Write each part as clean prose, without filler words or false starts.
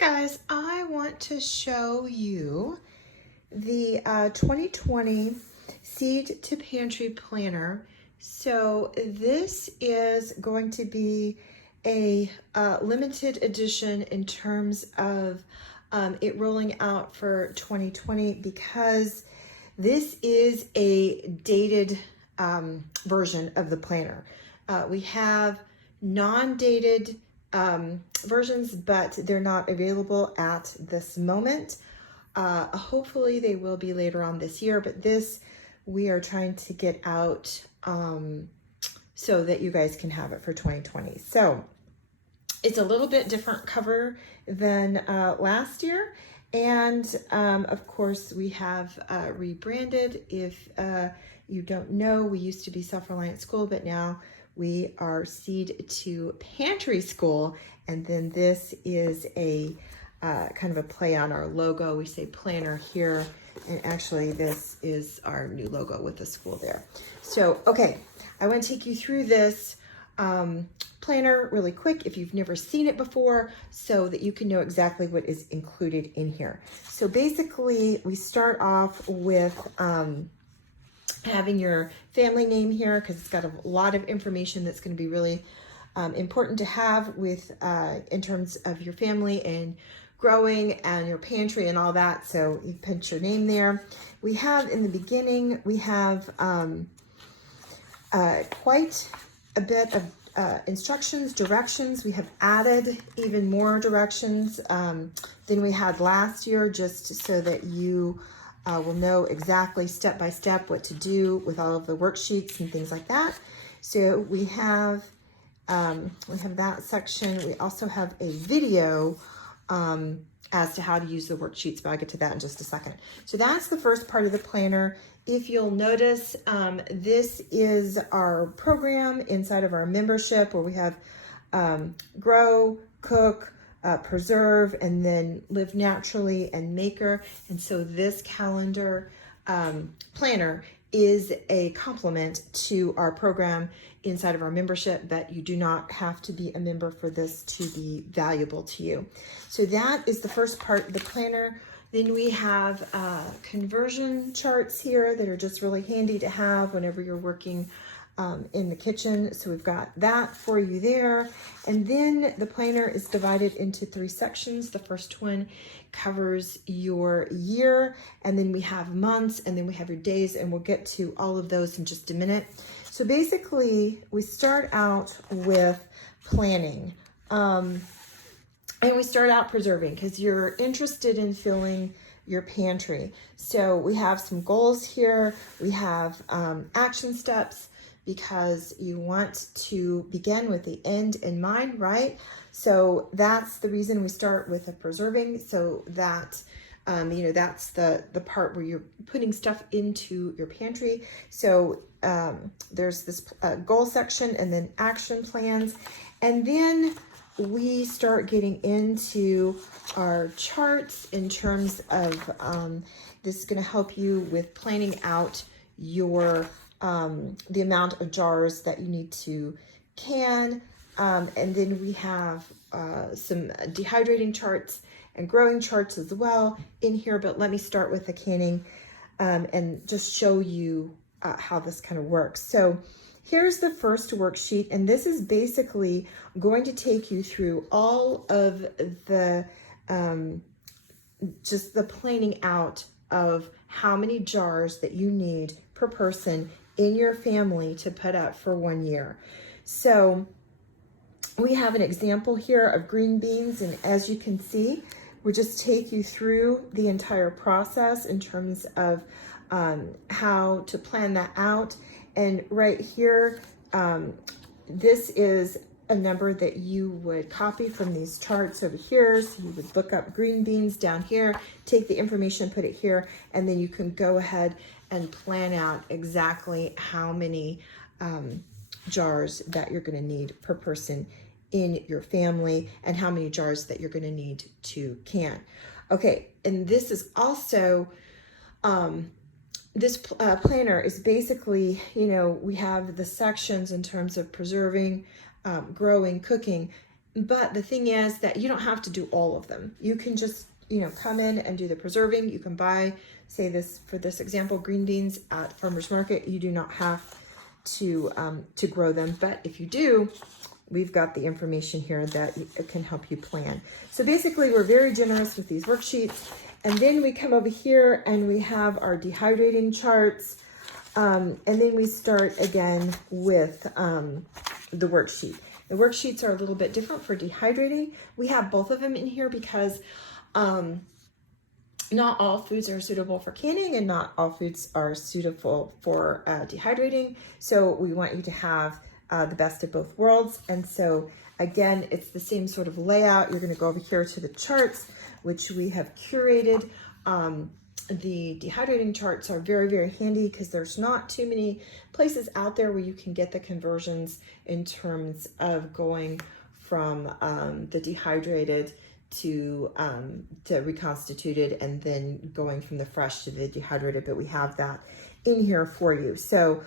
Guys, I want to show you the 2020 Seed to Pantry Planner. So this is going to be a limited edition in terms of it rolling out for 2020 because this is a dated version of the planner. We have non-dated versions, but they're not available at this moment. Hopefully they will be later on this year, but this we are trying to get out so that you guys can have it for 2020. So it's a little bit different cover than last year. And of course we have rebranded. If you don't know, we used to be Self-Reliant School, but now we are Seed to Pantry School, and then this is a kind of a play on our logo. We say planner here, and actually this is our new logo with the school there. So, okay, I want to take you through this planner really quick if you've never seen it before, so that you can know exactly what is included in here. So basically, we start off with having your family name here because it's got a lot of information that's going to be really important to have with in terms of your family and growing and your pantry and all that. So you put your name there. We have in the beginning, we have quite a bit of instructions, directions. We have added even more directions than we had last year, just so that you will know exactly step by step what to do with all of the worksheets and things like that. So we have that section. We also have a video as to how to use the worksheets, but I'll get to that in just a second. So that's the first part of the planner. If you'll notice, this is our program inside of our membership where we have grow, cook, preserve, and then live naturally and maker. And so this calendar planner is a complement to our program inside of our membership, but you do not have to be a member for this to be valuable to you. So that is the first part of the planner. Then we have conversion charts here that are just really handy to have whenever you're working in the kitchen. So we've got that for you there. And then the planner is divided into 3 sections. The first one covers your year, and then we have months, and then we have your days, and we'll get to all of those in just a minute. So basically, we start out with planning. And we start out preserving because you're interested in filling your pantry. So we have some goals here. We have action steps, because you want to begin with the end in mind, right? So that's the reason we start with a preserving, so that that's the part where you're putting stuff into your pantry. So there's this goal section and then action plans, and then we start getting into our charts in terms of this is going to help you with planning out your the amount of jars that you need to can, and then we have some dehydrating charts and growing charts as well in here, but let me start with the canning and just show you how this kind of works. So here's the first worksheet, and this is basically going to take you through all of the just the planning out of how many jars that you need per person in your family to put up for 1 year. So we have an example here of green beans, and as you can see, we'll just take you through the entire process in terms of how to plan that out. And right here, this is a number that you would copy from these charts over here. So you would look up green beans down here, take the information, put it here, and then you can go ahead and plan out exactly how many jars that you're going to need per person in your family and how many jars that you're going to need to can. Okay, and this is also this planner is basically, we have the sections in terms of preserving, growing, cooking, But the thing is that you don't have to do all of them. You can just, come in and do the preserving. You can buy, say this, for this example, green beans at farmer's market. You do not have to grow them. But if you do, we've got the information here that can help you plan. So basically, we're very generous with these worksheets. And then we come over here and we have our dehydrating charts. And then we start again with the worksheet. The worksheets are a little bit different for dehydrating. We have both of them in here because not all foods are suitable for canning and not all foods are suitable for dehydrating. So we want you to have the best of both worlds. And so again, it's the same sort of layout. You're going to go over here to the charts, which we have curated. The dehydrating charts are very, very handy because there's not too many places out there where you can get the conversions in terms of going from the dehydrated to reconstituted and then going from the fresh to the dehydrated, but we have that in here for you. So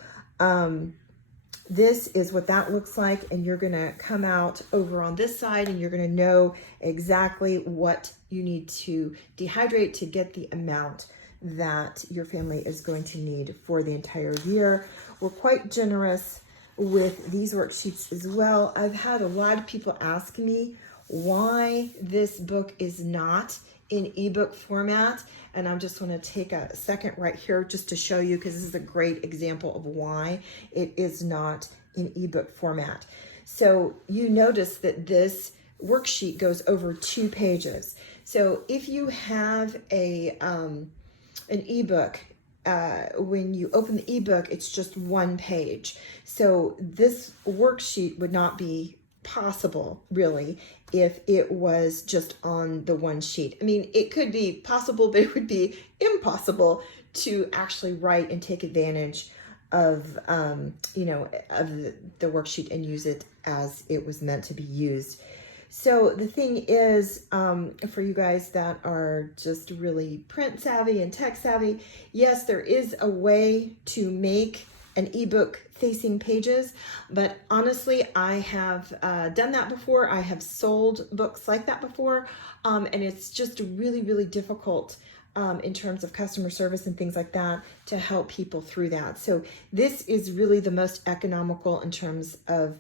this is what that looks like, and you're gonna come out over on this side and you're gonna know exactly what you need to dehydrate to get the amount that your family is going to need for the entire year. We're quite generous with these worksheets as well. I've had a lot of people ask me why this book is not in ebook format, and I just want to take a second right here just to show you, because this is a great example of why it is not in ebook format. So you notice that this worksheet goes over 2 pages. So if you have an ebook, when you open the ebook, it's just 1 page. So this worksheet would not be possible really if it was just on the 1 sheet. I mean, it could be possible, but it would be impossible to actually write and take advantage of of the worksheet and use it as it was meant to be used. So the thing is, for you guys that are just really print savvy and tech savvy, yes, there is a way to make an ebook facing pages, but honestly, I have done that before. I have sold books like that before, and it's just really, really difficult in terms of customer service and things like that to help people through that. So this is really the most economical in terms of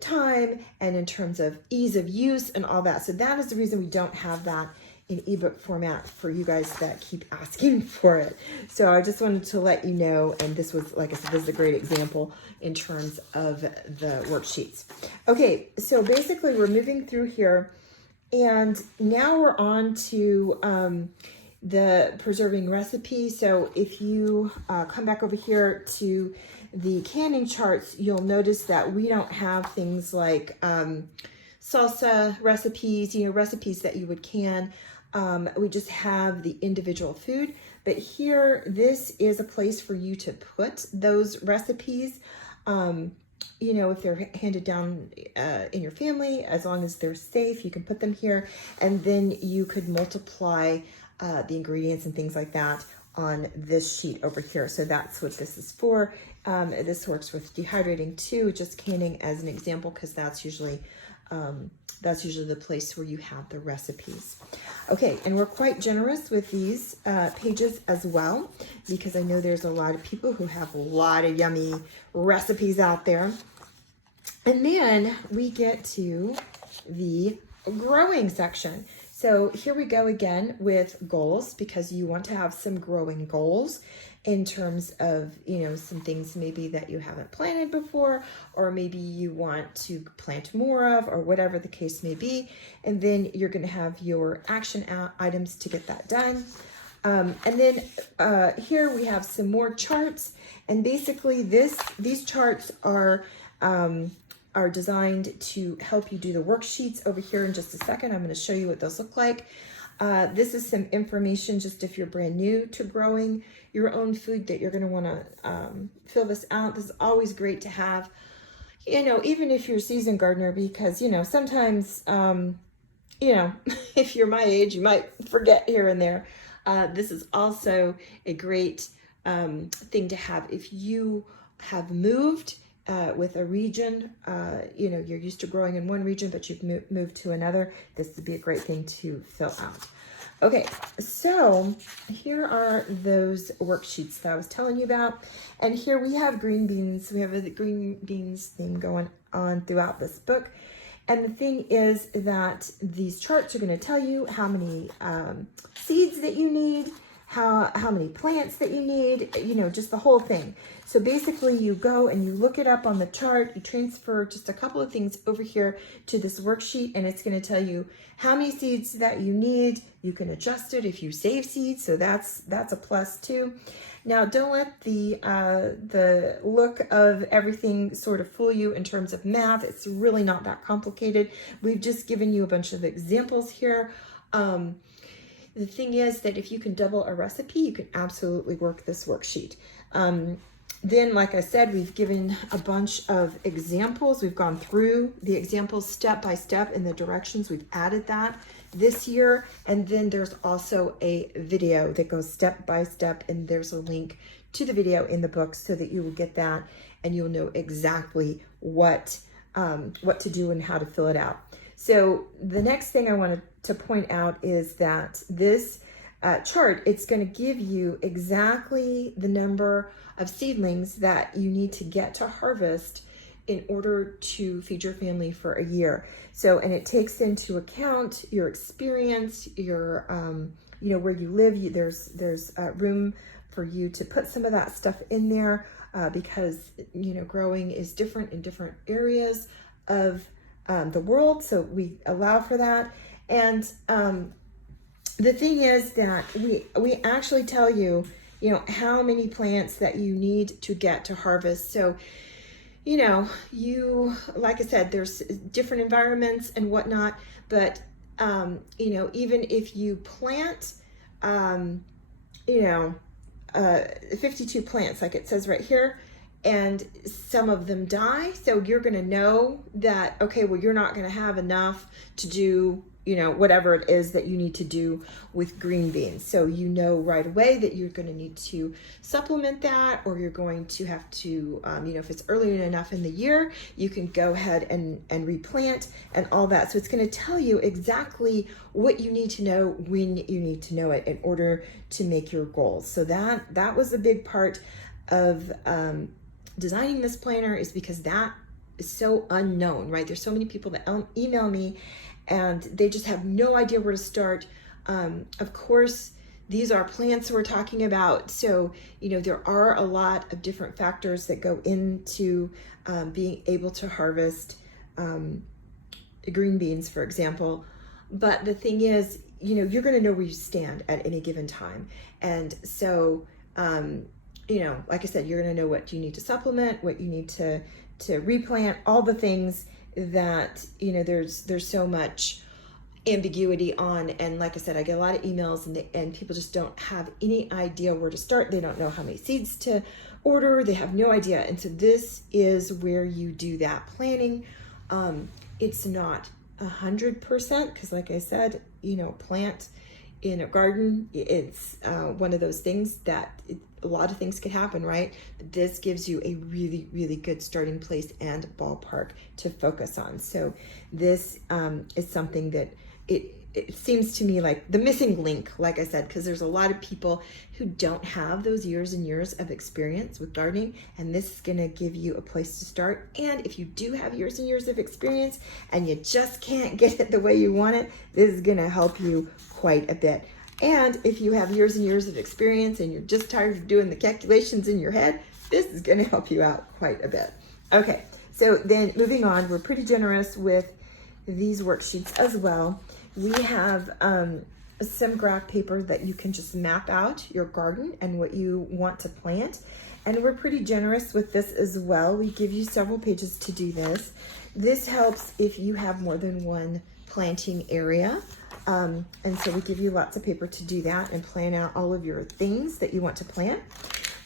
time and in terms of ease of use and all that. So that is the reason we don't have that in ebook format for you guys that keep asking for it. So I just wanted to let you know, and this was, like I said, this is a great example in terms of the worksheets. Okay, so basically we're moving through here, and now we're on to the preserving recipe. So if you come back over here to the canning charts, you'll notice that we don't have things like salsa recipes, recipes that you would can. We just have the individual food. But here, this is a place for you to put those recipes. If they're handed down in your family, as long as they're safe, you can put them here. And then you could multiply the ingredients and things like that on this sheet over here. So that's what this is for. This works with dehydrating too, just canning as an example, because that's usually the place where you have the recipes. Okay, and we're quite generous with these pages as well, because I know there's a lot of people who have a lot of yummy recipes out there. And then we get to the growing section. So here we go again with goals, because you want to have some growing goals in terms of, some things maybe that you haven't planted before, or maybe you want to plant more of, or whatever the case may be. And then you're going to have your action items to get that done. And then here we have some more charts. And basically these charts are designed to help you do the worksheets. Over here in just a second, I'm going to show you what those look like. This is some information just if you're brand new to growing your own food, that you're going to want to fill this out. This is always great to have, even if you're a seasoned gardener, because, sometimes, if you're my age, you might forget here and there. This is also a great thing to have if you have moved with a region, you know, you're used to growing in one region, but you've moved to another, this would be a great thing to fill out. Okay, so here are those worksheets that I was telling you about. And here we have green beans. We have a green beans theme going on throughout this book. And the thing is that these charts are going to tell you how many seeds that you need, how many plants that you need, you know, just the whole thing. So basically you go and you look it up on the chart, you transfer just a couple of things over here to this worksheet, and it's going to tell you how many seeds that you need. You can adjust it if you save seeds, so that's a plus too. Now, don't let the look of everything sort of fool you in terms of math. It's really not that complicated. We've just given you a bunch of examples here. The thing is that if you can double a recipe, you can absolutely work this worksheet. Then, like I said, we've given a bunch of examples. We've gone through the examples step by step in the directions. We've added that this year. And then there's also a video that goes step by step, and there's a link to the video in the book so that you will get that and you'll know exactly what to do and how to fill it out. So the next thing I wanted to point out is that this chart, it's going to give you exactly the number of seedlings that you need to get to harvest in order to feed your family for a year. So, and it takes into account your experience, your, you know, where you live. There's room for you to put some of that stuff in there because, you know, growing is different in different areas of the world. So we allow for that. And the thing is that we actually tell you, you know, how many plants that you need to get to harvest. So, you know, like I said, there's different environments and whatnot, but, you know, even if you plant, you know, 52 plants, like it says right here, and some of them die, so you're going to know that, okay, well, you're not going to have enough to do, you know, whatever it is that you need to do with green beans. So you know right away that you're going to need to supplement that, or you're going to have to, you know, if it's early enough in the year, you can go ahead and replant and all that. So it's going to tell you exactly what you need to know when you need to know it in order to make your goals. So that was a big part of designing this planner, is because that is so unknown, right? There's so many people that email me and they just have no idea where to start. Of course, these are plants we're talking about. So, you know, there are a lot of different factors that go into being able to harvest green beans, for example. But the thing is, you know, you're going to know where you stand at any given time. And so, you know, like I said, you're going to know what you need to supplement, what you need to replant, all the things that, you know, there's so much ambiguity on. And like I said, I get a lot of emails and people just don't have any idea where to start. They don't know how many seeds to order. They have no idea. And so this is where you do that planning. It's not 100% because, like I said, you know, plant in a garden, it's one of those things that a lot of things could happen, right? This gives you a really, really good starting place and ballpark to focus on. So this is something that it seems to me like the missing link, like I said, because there's a lot of people who don't have those years and years of experience with gardening, and this is going to give you a place to start. And if you do have years and years of experience and you just can't get it the way you want it, this is going to help you quite a bit. And if you have years and years of experience and you're just tired of doing the calculations in your head, this is going to help you out quite a bit. Okay, so then moving on, we're pretty generous with these worksheets as well. We have some graph paper that you can just map out your garden and what you want to plant. And we're pretty generous with this as well. We give you several pages to do this. This helps if you have more than one planting area. And so we give you lots of paper to do that and plan out all of your things that you want to plant.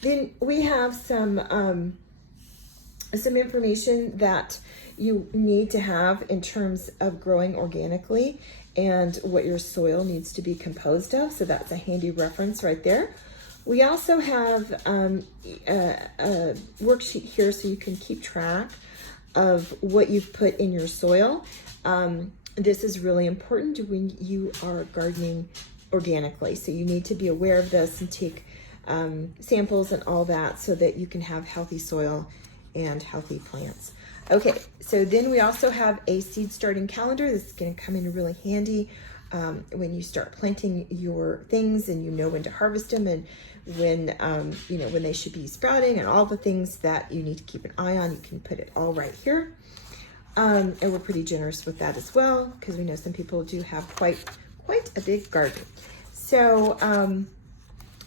Then we have some information that you need to have in terms of growing organically and what your soil needs to be composed of. So that's a handy reference right there. We also have a worksheet here so you can keep track of what you've put in your soil. This is really important when you are gardening organically. So you need to be aware of this and take samples and all that so that you can have healthy soil and healthy plants. Okay, so then we also have a seed starting calendar. This is going to come in really handy when you start planting your things and you know when to harvest them and when when they should be sprouting and all the things that you need to keep an eye on. You can put it all right here. And we're pretty generous with that as well because we know some people do have quite a big garden. So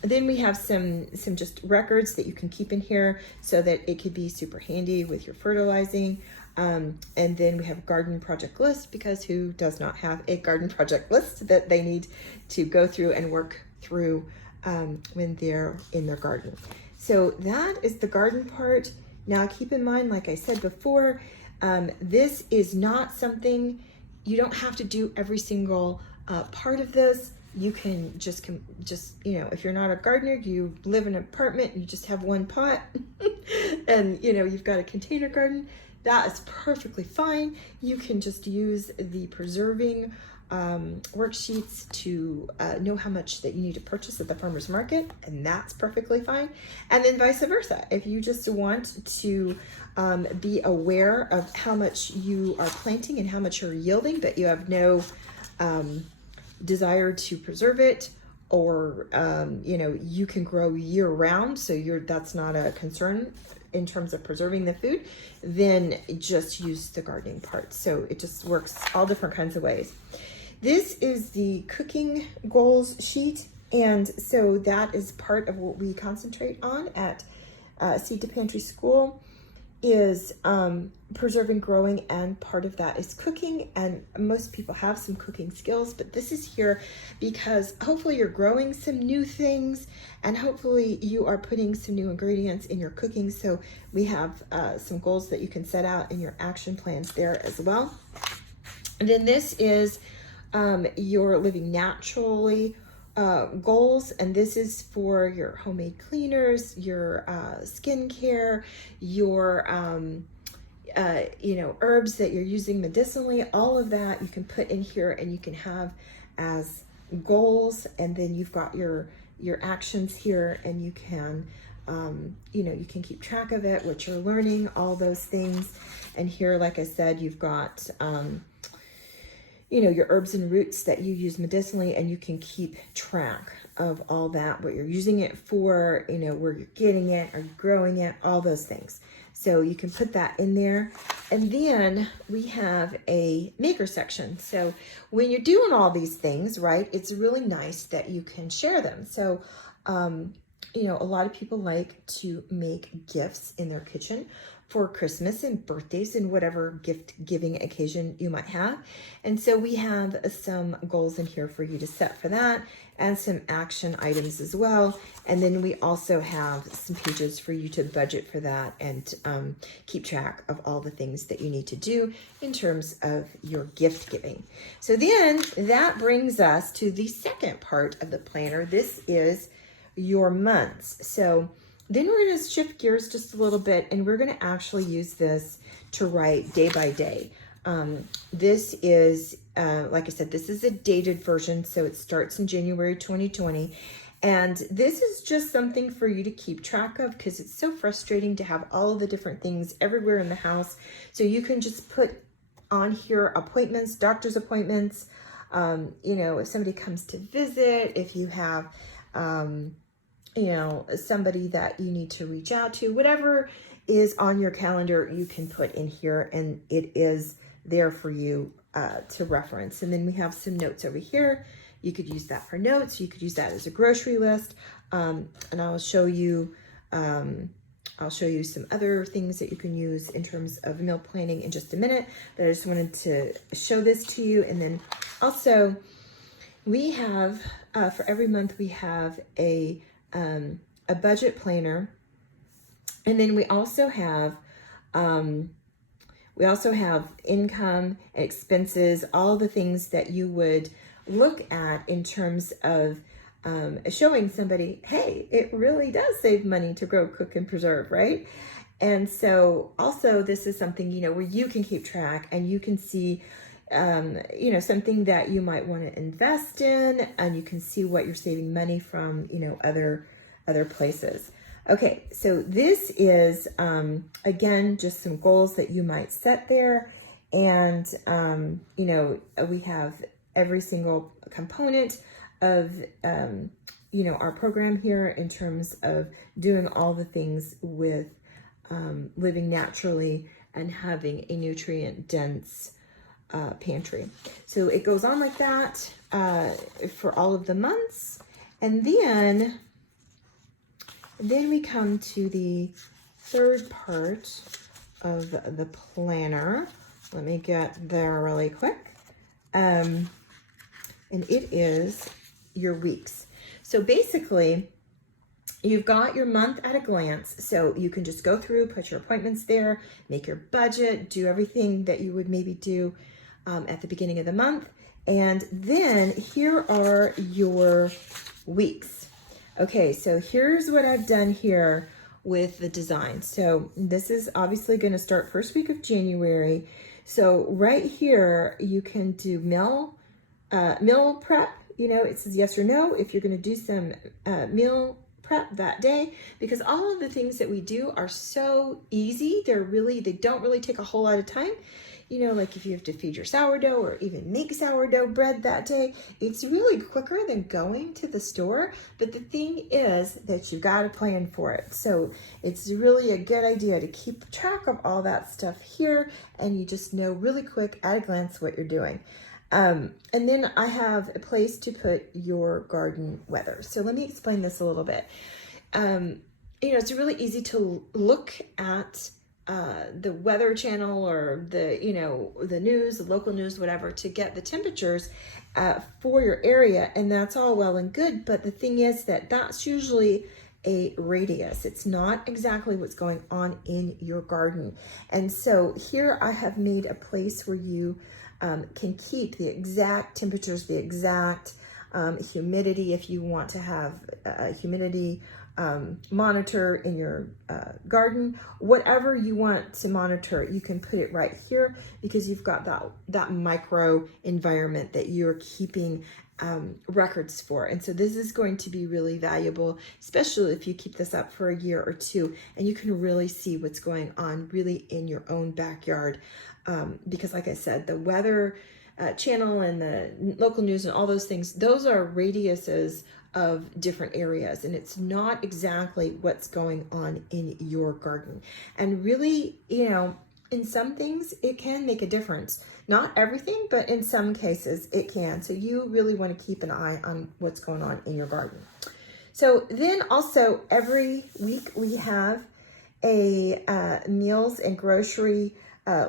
then we have some just records that you can keep in here so that it could be super handy with your fertilizing. And then we have a garden project list because who does not have a garden project list that they need to go through and work through when they're in their garden. So that is the garden part. Now keep in mind, like I said before, this is not something, you don't have to do every single part of this. You can just if you're not a gardener, you live in an apartment and you just have one pot and you've got a container garden, that is perfectly fine. You can just use the preserving worksheets to know how much that you need to purchase at the farmer's market, and that's perfectly fine. And then vice versa, if you just want to be aware of how much you are planting and how much you're yielding, but you have no desire to preserve it, or you can grow year round, so that's not a concern in terms of preserving the food, then just use the gardening part. So it just works all different kinds of ways. This is the cooking goals sheet, and so that is part of what we concentrate on at Seed to Pantry School, is preserving, growing, and part of that is cooking. And most people have some cooking skills, but this is here because hopefully you're growing some new things and hopefully you are putting some new ingredients in your cooking. So we have some goals that you can set out in your action plans there as well. And then this is your living naturally goals, and this is for your homemade cleaners, your skincare, your herbs that you're using medicinally. All of that you can put in here and you can have as goals, and then you've got your actions here, and you can you can keep track of it, what you're learning, all those things. And here, like I said, you've got your herbs and roots that you use medicinally, and you can keep track of all that, what you're using it for, where you're getting it, are you growing it, all those things. So you can put that in there. And then we have a maker section. So when you're doing all these things, right, it's really nice that you can share them. So, a lot of people like to make gifts in their kitchen for Christmas and birthdays and whatever gift giving occasion you might have. And so we have some goals in here for you to set for that, and some action items as well. And then we also have some pages for you to budget for that and keep track of all the things that you need to do in terms of your gift giving. So then that brings us to the second part of the planner. This is your months. So then we're going to shift gears just a little bit, and we're going to actually use this to write day by day. This is, like I said, this is a dated version, so it starts in January 2020. And this is just something for you to keep track of because it's so frustrating to have all of the different things everywhere in the house. So you can just put on here appointments, doctor's appointments, if somebody comes to visit, if you have somebody that you need to reach out to, whatever is on your calendar, you can put in here, and it is there for you to reference. And then we have some notes over here. You could use that for notes. You could use that as a grocery list. And I'll show you some other things that you can use in terms of meal planning in just a minute. But I just wanted to show this to you. And then also we have, for every month, we have a budget planner, and then we also have income, expenses, all the things that you would look at in terms of showing somebody, hey, it really does save money to grow, cook, and preserve, right? And so also this is something, you know, where you can keep track and you can see, you know, something that you might want to invest in, and you can see what you're saving money from, you know, other places. Okay, so this is, again, just some goals that you might set there. And, you know, we have every single component of, you know, our program here in terms of doing all the things with living naturally and having a nutrient-dense pantry. So it goes on like that for all of the months. And then we come to the third part of the planner. Let me get there really quick. And it is your weeks. So basically, you've got your month at a glance, so you can just go through, put your appointments there, make your budget, do everything that you would maybe do at the beginning of the month. And then here are your weeks. Okay, so here's what I've done here with the design. So this is obviously going to start first week of January. So right here, you can do meal prep. You know, it says yes or no if you're going to do some meal prep that day, because all of the things that we do are so easy. They don't really take a whole lot of time. You know, like if you have to feed your sourdough or even make sourdough bread that day, it's really quicker than going to the store. But the thing is that you've got to plan for it. So it's really a good idea to keep track of all that stuff here, and you just know really quick at a glance what you're doing. And then I have a place to put your garden weather. So let me explain this a little bit. You know, it's really easy to look at the weather channel or the, you know, the news, the local news, whatever, to get the temperatures for your area. And that's all well and good. But the thing is that that's usually a radius. It's not exactly what's going on in your garden. And so here I have made a place where you can keep the exact temperatures, the exact humidity. If you want to have a humidity monitor in your garden, whatever you want to monitor, you can put it right here, because you've got that micro environment that you're keeping records for. And so this is going to be really valuable, especially if you keep this up for a year or two, and you can really see what's going on really in your own backyard. Because like I said, the weather channel and the local news and all those things, those are radiuses of different areas, and it's not exactly what's going on in your garden. And really, you know, in some things it can make a difference. Not everything, but in some cases it can. So you really want to keep an eye on what's going on in your garden. So then also every week we have a meals and grocery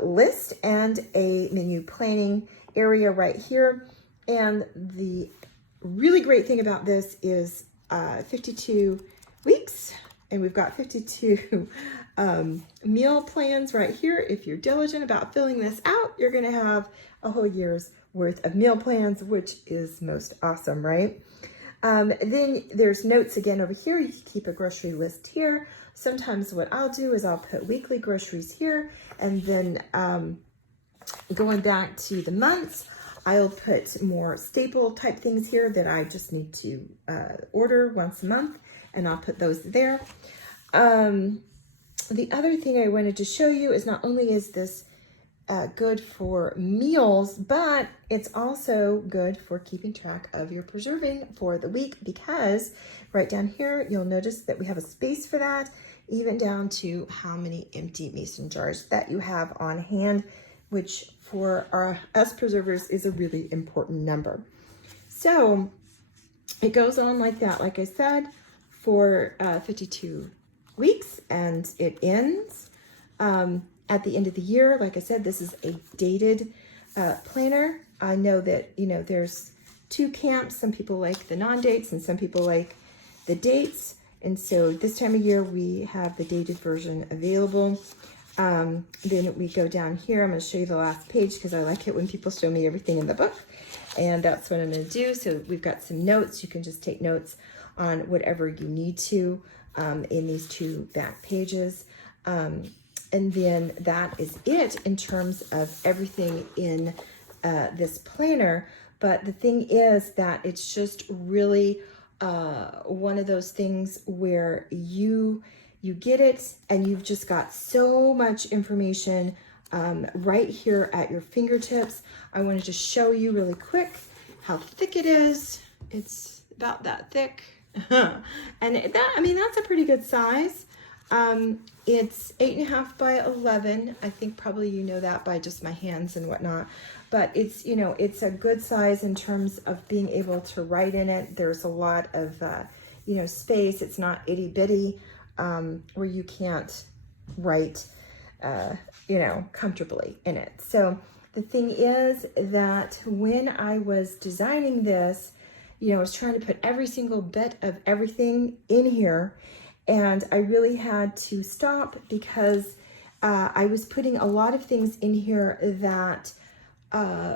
list and a menu planning area right here. And the really great thing about this is 52 weeks, and we've got 52 meal plans right here. If you're diligent about filling this out, you're going to have a whole year's worth of meal plans, which is most awesome, right? Then there's notes again over here. You can keep a grocery list here. Sometimes what I'll do is I'll put weekly groceries here, and then going back to the months, I'll put more staple type things here that I just need to order once a month, and I'll put those there. The other thing I wanted to show you is not only is this good for meals, but it's also good for keeping track of your preserving for the week, because right down here, you'll notice that we have a space for that, even down to how many empty mason jars that you have on hand, which for us preservers is a really important number. So it goes on like that, like I said, for 52 weeks, and it ends at the end of the year. Like I said, this is a dated planner. I know that, you know, there's two camps. Some people like the non-dates and some people like the dates. And so this time of year, we have the dated version available. Then we go down here. I'm going to show you the last page because I like it when people show me everything in the book. And that's what I'm going to do. So we've got some notes. You can just take notes on whatever you need to in these 2 back pages. And then that is it in terms of everything in this planner. But the thing is that it's just really one of those things where you get it and you've just got so much information right here at your fingertips. I wanted to show you really quick how thick it is. It's about that thick. And that, I mean, that's a pretty good size. It's 8.5 by 11. I think probably you know that by just my hands and whatnot. But it's, you know, it's a good size in terms of being able to write in it. There's a lot of, you know, space. It's not itty bitty where you can't write, you know, comfortably in it. So the thing is that when I was designing this, you know, I was trying to put every single bit of everything in here. And I really had to stop because I was putting a lot of things in here that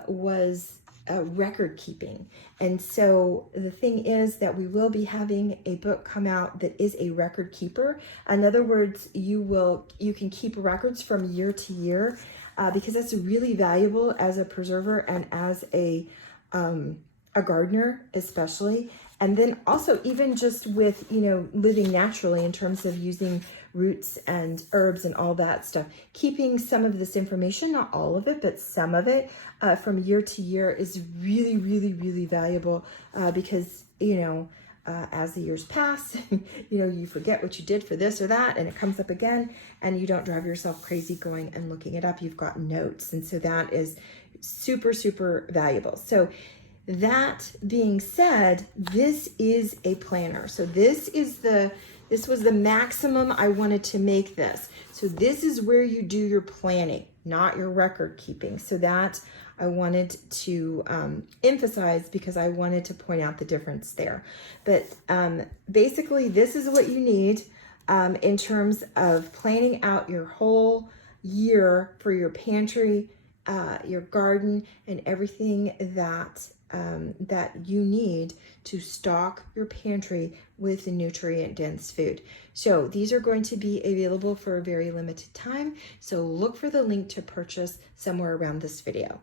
was record keeping. And so the thing is that we will be having a book come out that is a record keeper. In other words, you can keep records from year to year because that's really valuable as a preserver and as a gardener especially. And then also even just with, you know, living naturally in terms of using roots and herbs and all that stuff, keeping some of this information, not all of it, but some of it from year to year is really, really, really valuable because, you know, as the years pass, you know, you forget what you did for this or that, and it comes up again, and you don't drive yourself crazy going and looking it up. You've got notes. And so that is super, super valuable. So that being said, this is a planner. So this was the maximum I wanted to make this. So this is where you do your planning, not your record keeping. So that I wanted to emphasize because I wanted to point out the difference there. But basically, this is what you need in terms of planning out your whole year for your pantry, your garden, and everything that that you need to stock your pantry with nutrient-dense food. So these are going to be available for a very limited time. So look for the link to purchase somewhere around this video.